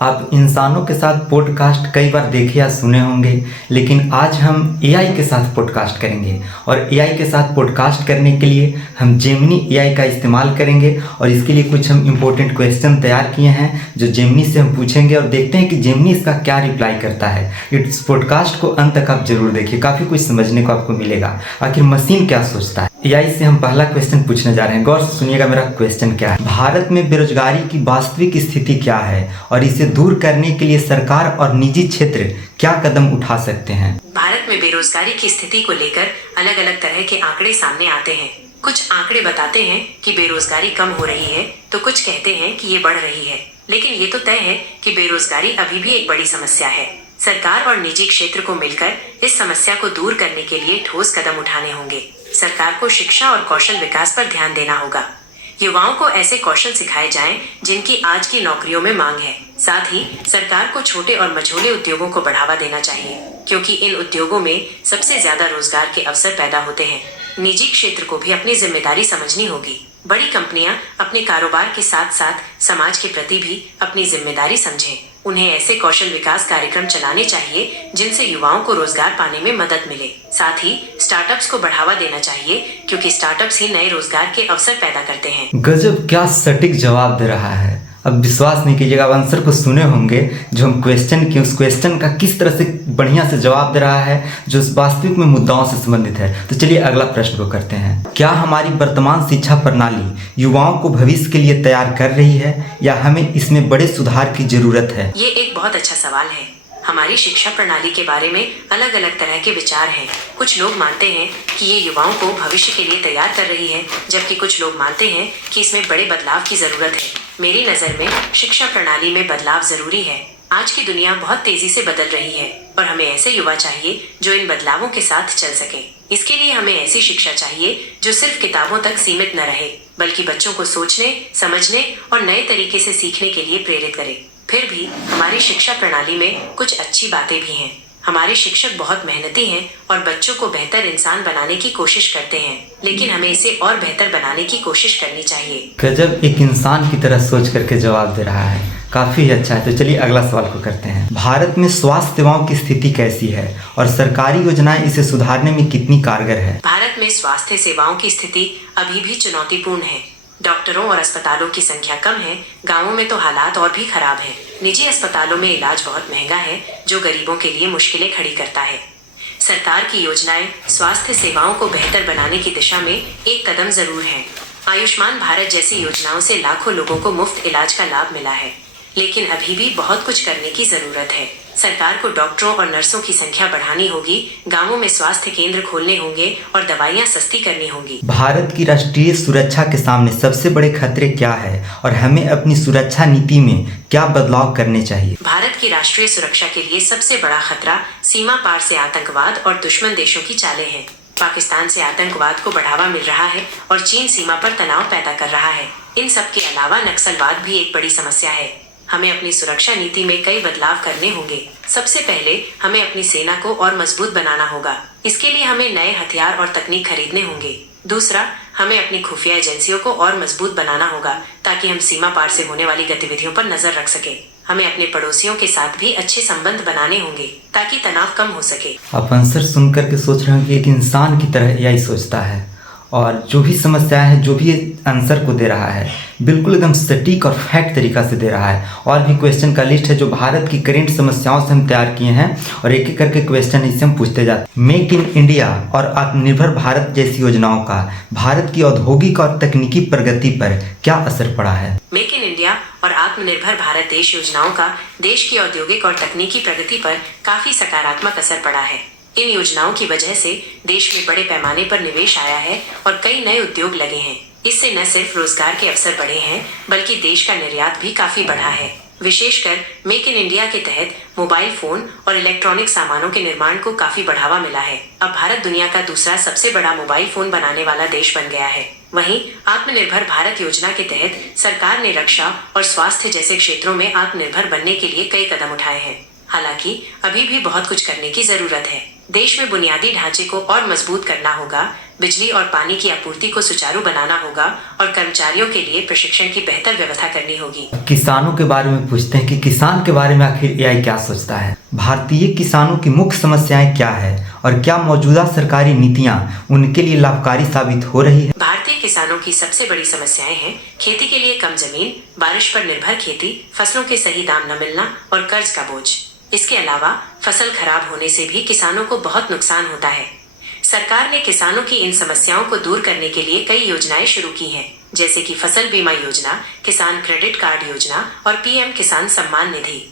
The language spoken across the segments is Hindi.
आप इंसानों के साथ पॉडकास्ट कई बार देखे या सुने होंगे, लेकिन आज हम एआई के साथ पॉडकास्ट करेंगे। और एआई के साथ पॉडकास्ट करने के लिए हम जेमिनी एआई का इस्तेमाल करेंगे और इसके लिए कुछ हम इम्पोर्टेंट क्वेश्चन तैयार किए हैं जो जेमिनी से हम पूछेंगे और देखते हैं कि जेमिनी इसका क्या रिप्लाई करता है। इस पॉडकास्ट को अंत तक आप जरूर देखिए, काफ़ी कुछ समझने को आपको मिलेगा। आखिर मशीन क्या सोचता है। एआई से हम पहला क्वेश्चन पूछने जा रहे हैं, गौर से सुनिएगा मेरा क्वेश्चन क्या है। भारत में बेरोजगारी की वास्तविक स्थिति क्या है और इसे दूर करने के लिए सरकार और निजी क्षेत्र क्या कदम उठा सकते हैं। भारत में बेरोजगारी की स्थिति को लेकर अलग अलग तरह के आंकड़े सामने आते हैं। कुछ आंकड़े बताते हैं कि बेरोजगारी कम हो रही है, तो कुछ कहते हैं कि ये बढ़ रही है। लेकिन ये तो तय है कि बेरोजगारी अभी भी एक बड़ी समस्या है। सरकार और निजी क्षेत्र को मिलकर इस समस्या को दूर करने के लिए ठोस कदम उठाने होंगे। सरकार को शिक्षा और कौशल विकास पर ध्यान देना होगा। युवाओं को ऐसे कौशल सिखाए जाएं जिनकी आज की नौकरियों में मांग है। साथ ही सरकार को छोटे और मझोले उद्योगों को बढ़ावा देना चाहिए, क्योंकि इन उद्योगों में सबसे ज्यादा रोजगार के अवसर पैदा होते हैं। निजी क्षेत्र को भी अपनी जिम्मेदारी समझनी होगी। बड़ी कंपनियां अपने कारोबार के साथ साथ समाज के प्रति भी अपनी जिम्मेदारी समझें। उन्हें ऐसे कौशल विकास कार्यक्रम चलाने चाहिए जिनसे युवाओं को रोजगार पाने में मदद मिले। साथ ही स्टार्टअप्स को बढ़ावा देना चाहिए, क्योंकि स्टार्टअप्स ही नए रोजगार के अवसर पैदा करते हैं। गजब, क्या सटीक जवाब दे रहा है। अब विश्वास नहीं कीजिएगा, आप आंसर को सुने होंगे जो हम क्वेश्चन किए, उस क्वेश्चन का किस तरह से बढ़िया से जवाब दे रहा है जो वास्तविक में मुद्दाओं से संबंधित है। तो चलिए अगला प्रश्न को करते हैं। क्या हमारी वर्तमान शिक्षा प्रणाली युवाओं को भविष्य के लिए तैयार कर रही है या हमें इसमें बड़े सुधार की जरूरत है। ये एक बहुत अच्छा सवाल है। हमारी शिक्षा प्रणाली के बारे में अलग अलग तरह के विचार हैं। कुछ लोग मानते हैं कि ये युवाओं को भविष्य के लिए तैयार कर रही है, जबकि कुछ लोग मानते हैं कि इसमें बड़े बदलाव की जरूरत है। मेरी नज़र में शिक्षा प्रणाली में बदलाव जरूरी है। आज की दुनिया बहुत तेजी से बदल रही है और हमें ऐसे युवा चाहिए जो इन बदलावों के साथ चल सके। इसके लिए हमें ऐसी शिक्षा चाहिए जो सिर्फ किताबों तक सीमित न रहे, बल्कि बच्चों को सोचने, समझने और नए तरीके से सीखने के लिए प्रेरित करे। फिर भी हमारी शिक्षा प्रणाली में कुछ अच्छी बातें भी हैं। हमारे शिक्षक बहुत मेहनती हैं और बच्चों को बेहतर इंसान बनाने की कोशिश करते हैं, लेकिन हमें इसे और बेहतर बनाने की कोशिश करनी चाहिए। गजब, एक इंसान की तरह सोच करके जवाब दे रहा है, काफ़ी अच्छा है। तो चलिए अगला सवाल को करते हैं। भारत में स्वास्थ्य सेवाओं की स्थिति कैसी है और सरकारी योजनाएं इसे सुधारने में कितनी कारगर है। भारत में स्वास्थ्य सेवाओं की स्थिति अभी भी चुनौतीपूर्ण है। डॉक्टरों और अस्पतालों की संख्या कम है। गांवों में तो हालात और भी खराब है। निजी अस्पतालों में इलाज बहुत महंगा है, जो गरीबों के लिए मुश्किलें खड़ी करता है। सरकार की योजनाएं स्वास्थ्य सेवाओं को बेहतर बनाने की दिशा में एक कदम जरूर है। आयुष्मान भारत जैसी योजनाओं से लाखों लोगों को मुफ्त इलाज का लाभ मिला है, लेकिन अभी भी बहुत कुछ करने की जरूरत है। सरकार को डॉक्टरों और नर्सों की संख्या बढ़ानी होगी, गांवों में स्वास्थ्य केंद्र खोलने होंगे और दवाइयां सस्ती करनी होंगी। भारत की राष्ट्रीय सुरक्षा के सामने सबसे बड़े खतरे क्या है और हमें अपनी सुरक्षा नीति में क्या बदलाव करने चाहिए। भारत की राष्ट्रीय सुरक्षा के लिए सबसे बड़ा खतरा सीमा पार से आतंकवाद और दुश्मन देशों की चालें हैं। पाकिस्तान से आतंकवाद को बढ़ावा मिल रहा है और चीन सीमा पर तनाव पैदा कर रहा है। इन सब के अलावा नक्सलवाद भी एक बड़ी समस्या है। हमें अपनी सुरक्षा नीति में कई बदलाव करने होंगे। सबसे पहले हमें अपनी सेना को और मजबूत बनाना होगा। इसके लिए हमें नए हथियार और तकनीक खरीदने होंगे। दूसरा, हमें अपनी खुफिया एजेंसियों को और मजबूत बनाना होगा ताकि हम सीमा पार से होने वाली गतिविधियों पर नजर रख सके। हमें अपने पड़ोसियों के साथ भी अच्छे संबंध बनाने होंगे ताकि तनाव कम हो सके। आप आंसर सुन करके सोच रहे हो कि एक इंसान की तरह यही सोचता है और जो भी समस्या है, जो भी आंसर को दे रहा है, बिल्कुल एकदम सटीक और फैक्ट तरीका से दे रहा है। और भी क्वेश्चन का लिस्ट है जो भारत की करेंट समस्याओं से हम तैयार किए हैं और एक एक करके क्वेश्चन इससे हम पूछते जाते हैं। मेक इन इंडिया और आत्मनिर्भर भारत जैसी योजनाओं का भारत की औद्योगिक और तकनीकी प्रगति पर क्या असर पड़ा है। मेक इन इंडिया और आत्मनिर्भर भारत देश योजनाओं का देश की औद्योगिक और तकनीकी प्रगति पर काफी सकारात्मक असर पड़ा है। इन योजनाओं की वजह से देश में बड़े पैमाने पर निवेश आया है और कई नए उद्योग लगे हैं। इससे न सिर्फ रोजगार के अवसर बढ़े हैं, बल्कि देश का निर्यात भी काफी बढ़ा है। विशेषकर मेक इन इंडिया के तहत मोबाइल फोन और इलेक्ट्रॉनिक सामानों के निर्माण को काफी बढ़ावा मिला है। अब भारत दुनिया का दूसरा सबसे बड़ा मोबाइल फोन बनाने वाला देश बन गया है। वहीं आत्मनिर्भर भारत योजना के तहत सरकार ने रक्षा और स्वास्थ्य जैसे क्षेत्रों में आत्मनिर्भर बनने के लिए कई कदम उठाए हैं। हालांकि अभी भी बहुत कुछ करने की जरूरत है। देश में बुनियादी ढांचे को और मजबूत करना होगा, बिजली और पानी की आपूर्ति को सुचारू बनाना होगा और कर्मचारियों के लिए प्रशिक्षण की बेहतर व्यवस्था करनी होगी। किसानों के बारे में पूछते हैं कि किसान के बारे में आखिर एआई क्या सोचता है। भारतीय किसानों की मुख्य समस्याएं क्या है और क्या मौजूदा सरकारी नीतियां उनके लिए लाभकारी साबित हो रही है। भारतीय किसानों की सबसे बड़ी समस्याएं हैं खेती के लिए कम जमीन, बारिश पर निर्भर खेती, फसलों के सही दाम न मिलना और कर्ज का बोझ। इसके अलावा फसल खराब होने से भी किसानों को बहुत नुकसान होता है। सरकार ने किसानों की इन समस्याओं को दूर करने के लिए कई योजनाएं शुरू की हैं, जैसे कि फसल बीमा योजना, किसान क्रेडिट कार्ड योजना और पीएम किसान सम्मान निधि।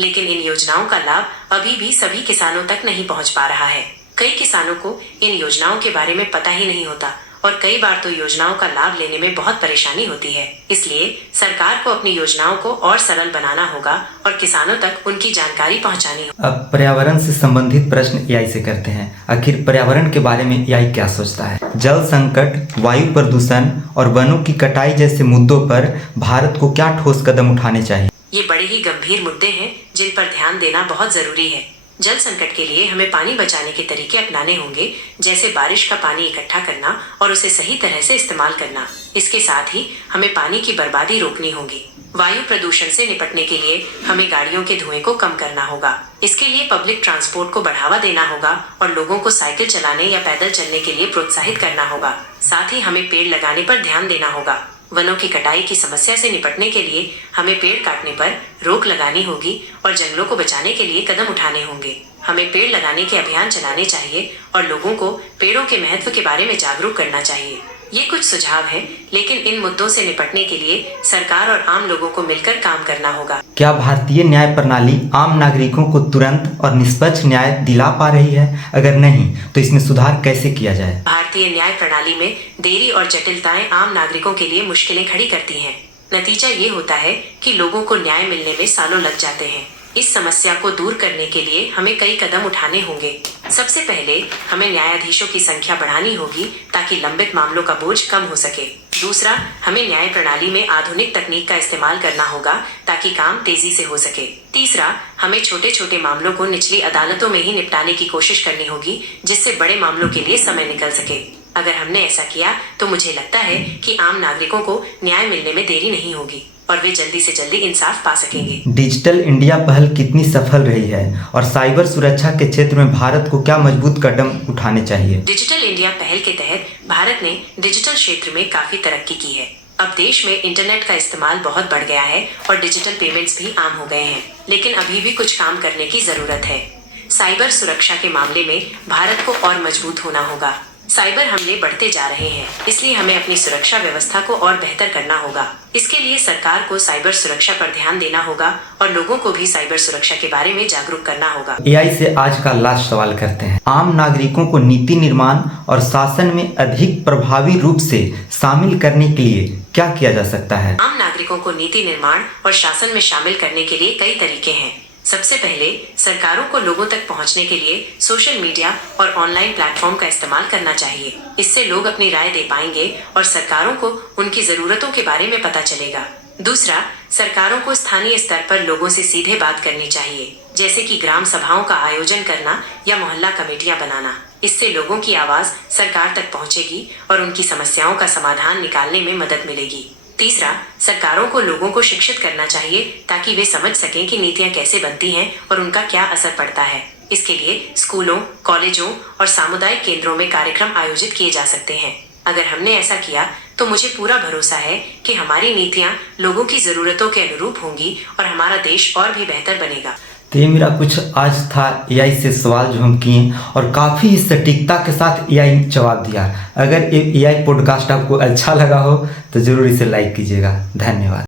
लेकिन इन योजनाओं का लाभ अभी भी सभी किसानों तक नहीं पहुंच पा रहा है। कई किसानों को इन योजनाओं के बारे में पता ही नहीं होता और कई बार तो योजनाओं का लाभ लेने में बहुत परेशानी होती है। इसलिए सरकार को अपनी योजनाओं को और सरल बनाना होगा और किसानों तक उनकी जानकारी पहुंचानी होगी। अब पर्यावरण से संबंधित प्रश्न एआई से करते हैं। आखिर पर्यावरण के बारे में एआई क्या सोचता है। जल संकट, वायु प्रदूषण और वनों की कटाई जैसे मुद्दों पर भारत को क्या ठोस कदम उठाने चाहिए। ये बड़े ही गंभीर मुद्दे हैं जिन पर ध्यान देना बहुत जरूरी है। जल संकट के लिए हमें पानी बचाने के तरीके अपनाने होंगे, जैसे बारिश का पानी इकट्ठा करना और उसे सही तरह से इस्तेमाल करना। इसके साथ ही हमें पानी की बर्बादी रोकनी होगी। वायु प्रदूषण से निपटने के लिए हमें गाड़ियों के धुएं को कम करना होगा। इसके लिए पब्लिक ट्रांसपोर्ट को बढ़ावा देना होगा और लोगों को साइकिल चलाने या पैदल चलने के लिए प्रोत्साहित करना होगा। साथ ही हमें पेड़ लगाने पर ध्यान देना होगा। वनों की कटाई की समस्या से निपटने के लिए हमें पेड़ काटने पर रोक लगानी होगी और जंगलों को बचाने के लिए कदम उठाने होंगे। हमें पेड़ लगाने के अभियान चलाने चाहिए और लोगों को पेड़ों के महत्व के बारे में जागरूक करना चाहिए। ये कुछ सुझाव हैं, लेकिन इन मुद्दों से निपटने के लिए सरकार और आम लोगों को मिलकर काम करना होगा। क्या भारतीय न्याय प्रणाली आम नागरिकों को तुरंत और निष्पक्ष न्याय दिला पा रही है? अगर नहीं, तो इसमें सुधार कैसे किया जाए। भारतीय न्याय प्रणाली में देरी और जटिलताएं आम नागरिकों के लिए मुश्किलें खड़ी करती हैं। नतीजा ये होता है कि लोगों को न्याय मिलने में सालों लग जाते हैं। इस समस्या को दूर करने के लिए हमें कई कदम उठाने होंगे। सबसे पहले हमें न्यायाधीशों की संख्या बढ़ानी होगी ताकि लंबित मामलों का बोझ कम हो सके। दूसरा, हमें न्याय प्रणाली में आधुनिक तकनीक का इस्तेमाल करना होगा ताकि काम तेजी से हो सके। तीसरा, हमें छोटे छोटे मामलों को निचली अदालतों में ही निपटाने की कोशिश करनी होगी, जिससे बड़े मामलों के लिए समय निकल सके। अगर हमने ऐसा किया तो मुझे लगता है कि आम नागरिकों को न्याय मिलने में देरी नहीं होगी और वे जल्दी से जल्दी इंसाफ पा सकेंगे। डिजिटल इंडिया पहल कितनी सफल रही है और साइबर सुरक्षा के क्षेत्र में भारत को क्या मजबूत कदम उठाने चाहिए। डिजिटल इंडिया पहल के तहत भारत ने डिजिटल क्षेत्र में काफी तरक्की की है। अब देश में इंटरनेट का इस्तेमाल बहुत बढ़ गया है और डिजिटल पेमेंट्स भी आम हो गए हैं, लेकिन अभी भी कुछ काम करने की जरूरत है। साइबर सुरक्षा के मामले में भारत को और मजबूत होना होगा। साइबर हमले बढ़ते जा रहे हैं, इसलिए हमें अपनी सुरक्षा व्यवस्था को और बेहतर करना होगा। इसके लिए सरकार को साइबर सुरक्षा पर ध्यान देना होगा और लोगों को भी साइबर सुरक्षा के बारे में जागरूक करना होगा। एआई से आज का लास्ट सवाल करते हैं। आम नागरिकों को नीति निर्माण और शासन में अधिक प्रभावी रूप से शामिल करने के लिए क्या किया जा सकता है। आम नागरिकों को नीति निर्माण और शासन में शामिल करने के लिए कई तरीके हैं। सबसे पहले सरकारों को लोगों तक पहुंचने के लिए सोशल मीडिया और ऑनलाइन प्लेटफॉर्म का इस्तेमाल करना चाहिए। इससे लोग अपनी राय दे पाएंगे और सरकारों को उनकी जरूरतों के बारे में पता चलेगा। दूसरा, सरकारों को स्थानीय स्तर पर लोगों से सीधे बात करनी चाहिए, जैसे कि ग्राम सभाओं का आयोजन करना या मोहल्ला कमेटियां बनाना। इससे लोगों की आवाज सरकार तक पहुंचेगी और उनकी समस्याओं का समाधान निकालने में मदद मिलेगी। तीसरा, सरकारों को लोगों को शिक्षित करना चाहिए ताकि वे समझ सकें कि नीतियां कैसे बनती हैं और उनका क्या असर पड़ता है। इसके लिए स्कूलों, कॉलेजों और सामुदायिक केंद्रों में कार्यक्रम आयोजित किए जा सकते हैं। अगर हमने ऐसा किया तो मुझे पूरा भरोसा है कि हमारी नीतियां लोगों की जरूरतों के अनुरूप होंगी और हमारा देश और भी बेहतर बनेगा। तो ये मेरा कुछ आज था एआई से सवाल जो हम किए और काफ़ी सटीकता के साथ एआई जवाब दिया। अगर एआई पॉडकास्ट आपको अच्छा लगा हो तो ज़रूर इसे लाइक कीजिएगा। धन्यवाद।